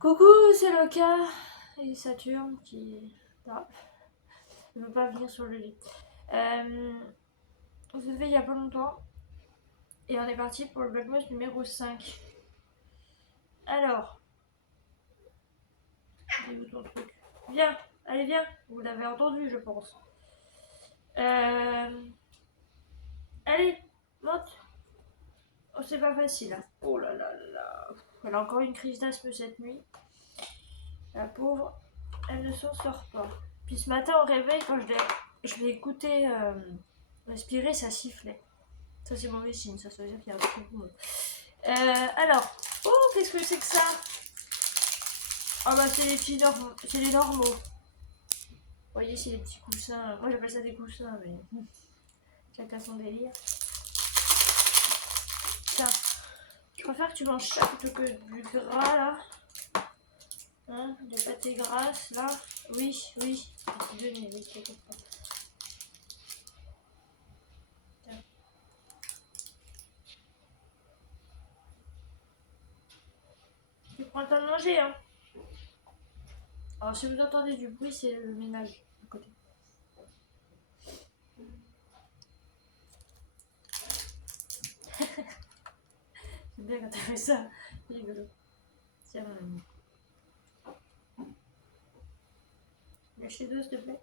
Coucou, c'est Loka et Saturne qui ne veut pas venir sur le lit. On s'est fait il y a pas longtemps et on est parti pour le Blackmouse numéro 5. Alors, il est où ton truc? Viens, allez viens, vous l'avez entendu je pense. Allez, monte. Oh c'est pas facile hein. Oh là là là. Elle a encore une crise d'asthme cette nuit. La pauvre, elle ne s'en sort pas. Puis ce matin au réveil, quand je l'ai écouté respirer, ça sifflait. Ça c'est mauvais signe, ça veut dire qu'il y a un truc de monde. Alors, oh qu'est-ce que c'est que ça? Ah bah c'est les petits normaux, c'est les normaux. Vous voyez, c'est les petits coussins. Moi j'appelle ça des coussins, mais chacun son délire. Tiens, je préfère que tu manges ça plutôt que du gras là. Hein, des pâtés grasses là. Oui, oui. Tu prends le temps de manger, hein. Alors si vous entendez du bruit, c'est le ménage à côté. C'est bien quand t'as fait ça. C'est rigolo. Tiens, mon ami. Lâchez deux, s'il te plaît.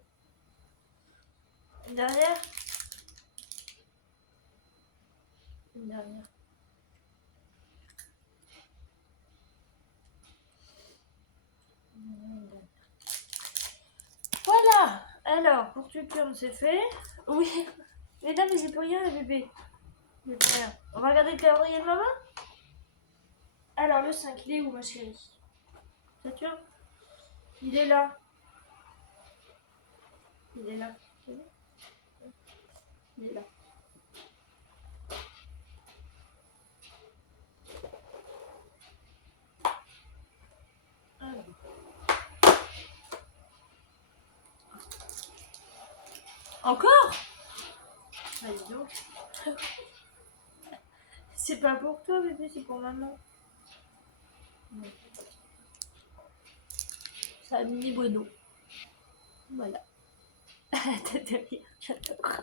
Une dernière. Une dernière. Voilà. Alors, pour Tuturne, c'est fait. Oui. Mesdames, j'ai plus rien, bébé. J'ai plus rien. On va regarder le calendrier de maman. Alors, le 5, il est où, ma chérie? Saturne? Il est là. Il est là. Il est là. Encore? Ah, dis donc. C'est pas pour toi, bébé, c'est pour maman. C'est un mini Bruno. Voilà. Tête de rire, j'adore.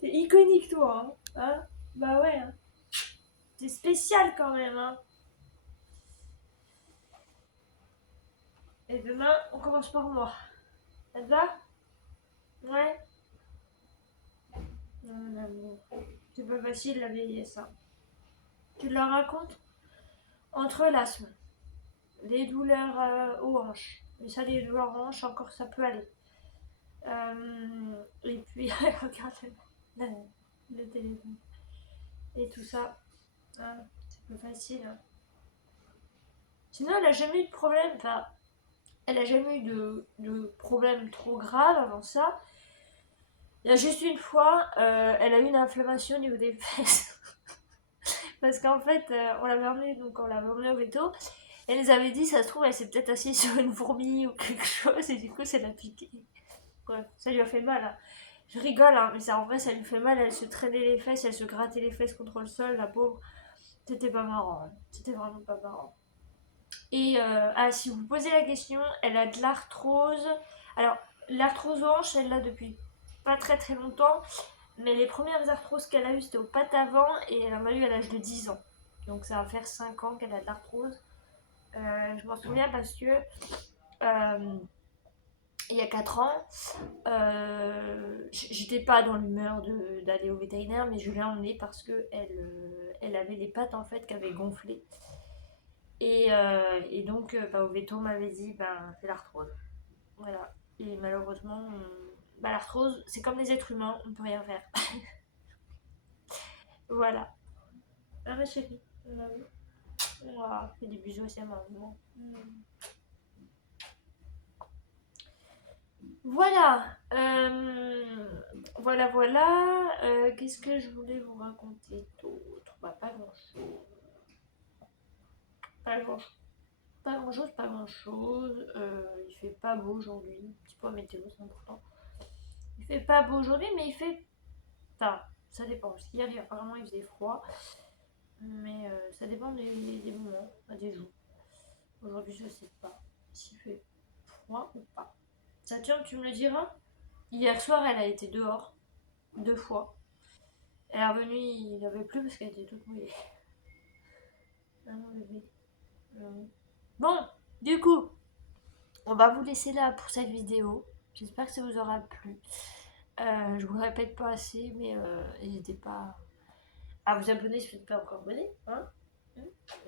T'es iconique, toi, hein? Bah ouais, hein. T'es spécial quand même, hein. Et demain, on commence par moi. Ça te va? Ouais. Non, mon amour. C'est pas facile la vieillesse, hein. Tu te la racontes? Entre l'asthme, les douleurs aux hanches. Mais ça, les douleurs aux hanches, encore ça peut aller. Et puis, regarde le téléphone. Et tout ça. Ah, c'est pas facile. Hein. Sinon, elle a jamais eu de problème. Enfin, elle a jamais eu de problème trop grave avant ça. Il y a juste une fois, elle a eu une inflammation au niveau des fesses. Parce qu'en fait, on l'avait emmenée au veto. Elle nous avait dit, ça se trouve, elle s'est peut-être assise sur une fourmi ou quelque chose, et du coup, ça l'a piqué. Ouais, ça lui a fait mal. Hein. Je rigole, hein, mais ça, en vrai, ça lui fait mal. Elle se traînait les fesses, elle se grattait les fesses contre le sol, la pauvre. C'était pas marrant. Hein. C'était vraiment pas marrant. Et si vous posez la question, elle a de l'arthrose. Alors, l'arthrose aux hanches, elle l'a depuis pas très très longtemps. Mais les premières arthroses qu'elle a eues, c'était aux pattes avant et elle en a eu à l'âge de 10 ans. Donc ça va faire 5 ans qu'elle a de l'arthrose. Je m'en souviens parce que il y a 4 ans, j'étais pas dans l'humeur d'aller au vétérinaire, mais je l'ai emmenée parce que elle avait les pattes en fait qui avaient gonflé. Et donc, au veto, on m'avait dit, c'est l'arthrose. Voilà. Et malheureusement, l'arthrose, c'est comme les êtres humains, on ne peut rien faire. Voilà. Ah, ma chérie. Fais des bisous aussi à maman. Voilà. Voilà. Qu'est-ce que je voulais vous raconter d'autre? Pas grand-chose. Pas grand-chose. Pas grand-chose. Il fait pas beau aujourd'hui. Petit point météo, c'est important. Il fait pas beau aujourd'hui, mais il fait... Enfin, ça dépend. Parce qu'hier, apparemment, il faisait froid. Mais ça dépend des moments, des jours. Aujourd'hui, je sais pas s'il fait froid ou pas. Saturne, tu me le diras. Hier soir, elle a été dehors 2 fois. Elle est revenue, il avait plu parce qu'elle était toute mouillée. Ah, mon bébé. Bon, du coup, on va vous laisser là pour cette vidéo. J'espère que ça vous aura plu. Je vous le répète pas assez, mais n'hésitez pas à vous abonner si vous n'êtes pas encore abonné. Hein.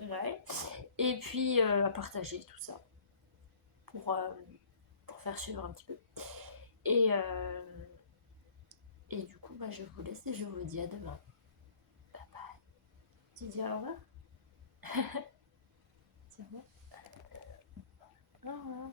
Ouais. Et puis à partager tout ça pour faire suivre un petit peu. Et, et du coup, bah, je vous laisse et je vous dis à demain. Bye bye. Tu dis au revoir. C'est bon. Au revoir.